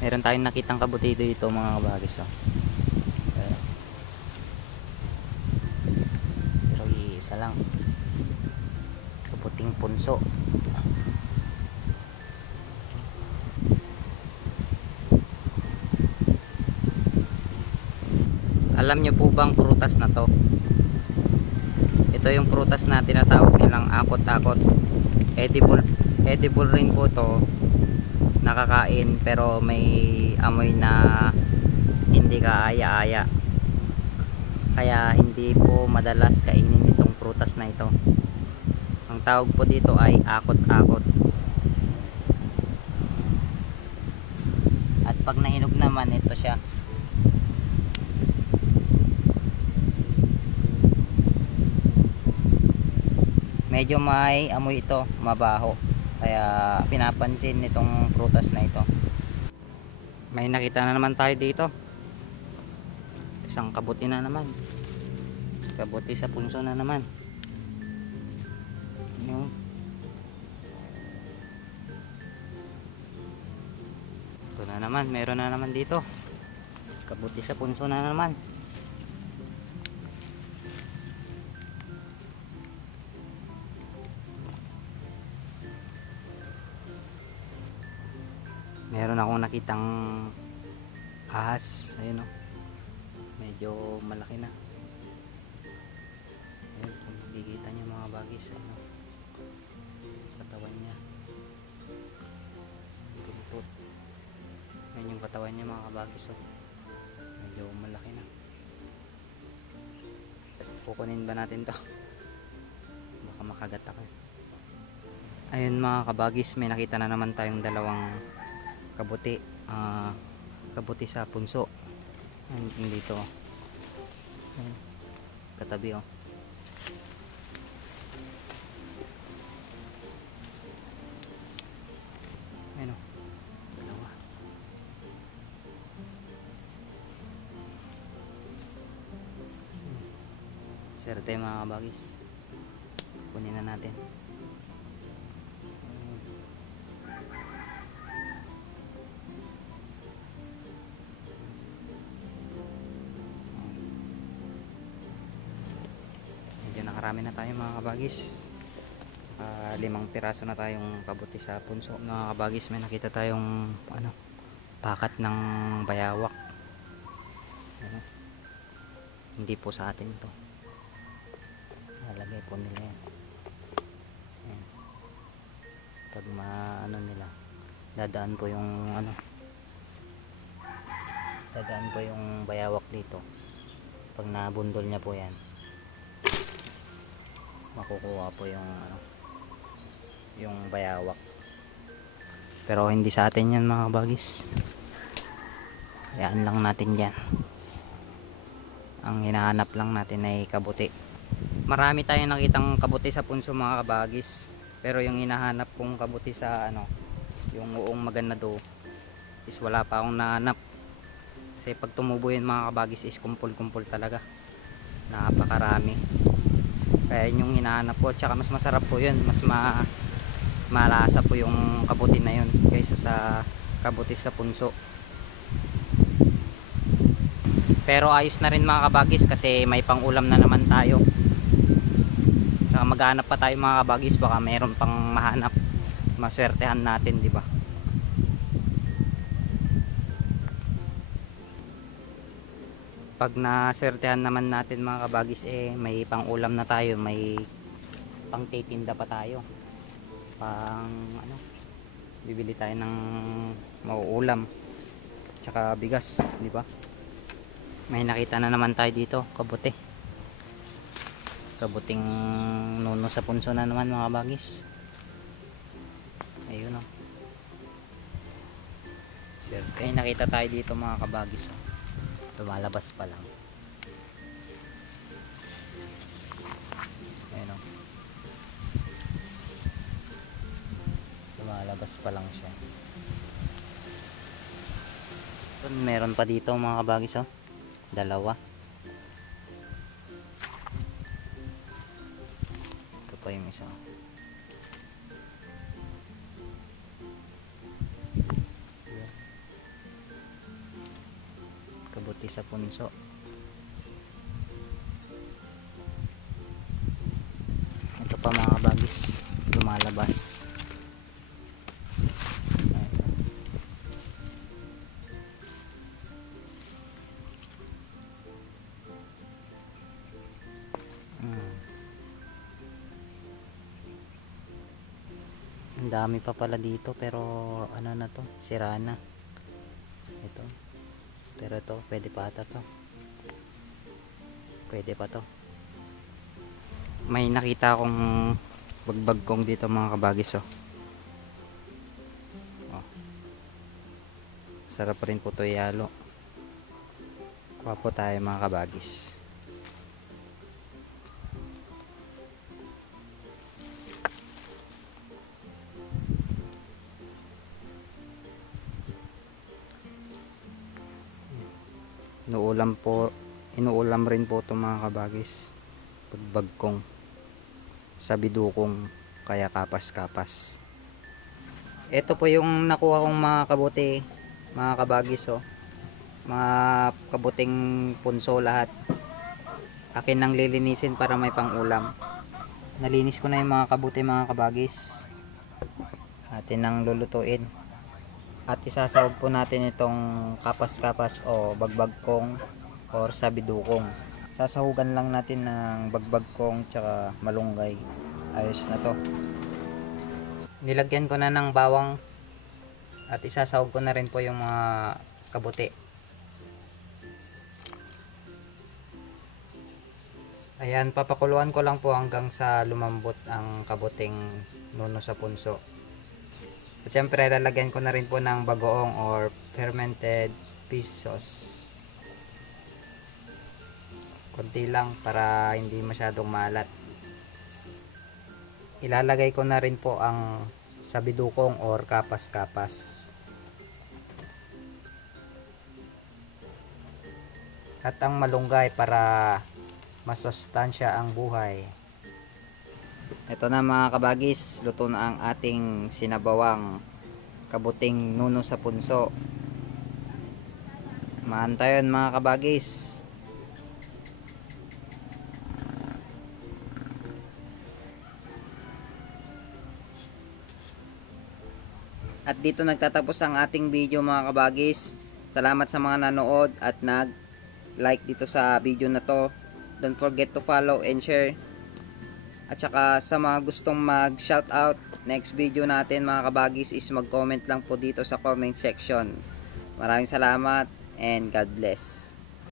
Meron tayong nakitang kabuti dito mga kabagis. Oh. Ayan. Pero iisa lang. Kabuting punso. Alam nyo po bang prutas na to? Ito yung prutas na tinatawag nilang akot-akot. Edible, edible rin po to. Nakakain pero may amoy na hindi kaaya-aya. Kaya hindi po madalas kainin itong prutas na ito. Ang tawag po dito ay akot-akot. At pag nahinog naman, ito siya. Medyo may amoy ito, mabaho. Kaya pinapansin nitong prutas na ito. May nakita na naman tayo dito. Isang kabuti na naman. Kabuti sa punso na naman. Yung ito na naman, meron na naman dito. Kabuti sa punso na naman. Meron akong nakitang ahas. Ayun o. Medyo malaki na. Ayun, kung makikita nyo mga bagis. Ayun o. Katawan niya. Buntot. Ayun yung katawan niya mga kabagis o. Medyo malaki na. Kukunin ba natin to? Baka makagat ako. Ayun mga kabagis, may nakita na naman tayong dalawang kabuti. Kabuti sa punso. Ayun dito. Ayun. Katabi oh. Ayun oh. Dalawa. Swerte mga kabagis. Kunin na natin. Medyo nakarami na tayo mga kabagis. 5 piraso na tayong kabuti sa punso. Mga kabagis, may nakita tayong pakat ng bayawak. Hindi po sa atin to. Nalagay po nila yan. Ayan. Pag nila, dadaan po yung dadaan po yung bayawak dito. Pag nabundol niya po yan, makukuha po yung bayawak. Pero hindi sa atin yan mga kabagis. Hayaan lang natin yan. Ang hinahanap lang natin ay kabuti. Marami tayong nakitang kabuti sa punso mga kabagis. Pero yung hinahanap kong kabuti sa yung uong maganado is wala pa akong nahanap. Kasi pag tumubo yun mga kabagis is kumpul-kumpul talaga. Napakarami. Kaya yun yung hinahanap ko. Tsaka mas masarap po yun. Mas malasa po yung kabuti na yun kaysa sa kabuti sa punso. Pero ayos na rin mga kabagis kasi may pang-ulam na naman tayo. Saka maghanap pa tayo mga kabagis, baka mayroon pang mahanap. Maswertehan natin, di ba? Pag naswertehan naman natin mga kabagis, may pang-ulam na tayo, may pang-titinda pa tayo. Bibili tayo ng mauulam. Tsaka bigas, di ba? May nakita na naman tayo dito, kabuti. Kabuting nuno sa punso na naman mga bagis. Ayun o. May nakita tayo dito mga kabagis. Lumalabas pa lang. Ayun o. Lumalabas pa lang siya. Meron pa dito mga kabagis o. Dalawa. Ito pa yung isa. kabuti sa punso. Ito pa mga kabagis, lumalabas. Ang dami pa pala dito, pero ano na to, sira na. Ito. Pero ito, pwede pa ata to. Pwede pa to. May nakita akong bagbagkong dito mga kabagis, oh. Oh. Sarap rin po to ihalo. Kuha po tayo mga kabagis. Inuulam rin po ito mga kabagis. Bagbagkong sa bidukong, kaya kapas-kapas. Ito po yung nakuha kong mga kabuti mga kabagis, oh. Mga kabuting punso lahat. Akin nang lilinisin para may pang-ulam. Nalinis ko na yung mga kabuti mga kabagis. Atin nang lulutuin. At isasawag po natin itong kapas-kapas o bagbagkong or sabidukong. Sasahugan lang natin ng bagbagkong tsaka malunggay. Ayos na to. Nilagyan ko na ng bawang at isasawag ko na rin po yung mga kabuti. Ayan, papakuluan ko lang po hanggang sa lumambot ang kabuting nuno sa punso. At syempre lalagyan ko na rin po ng bagoong or fermented fish sauce. Konti lang para hindi masyadong maalat. Ilalagay ko na rin po ang sabidukong or kapas-kapas. At ang malunggay para masustansya ang buhay. Ito na mga kabagis, luto na ang ating sinabawang kabuting nuno sa punso. Maantayon mga kabagis. At dito nagtatapos ang ating video mga kabagis. Salamat sa mga nanood at nag-like dito sa video na to. Don't forget to follow and share. At saka sa mga gustong mag-shoutout, next video natin mga kabagis is mag-comment lang po dito sa comment section. Maraming salamat and God bless.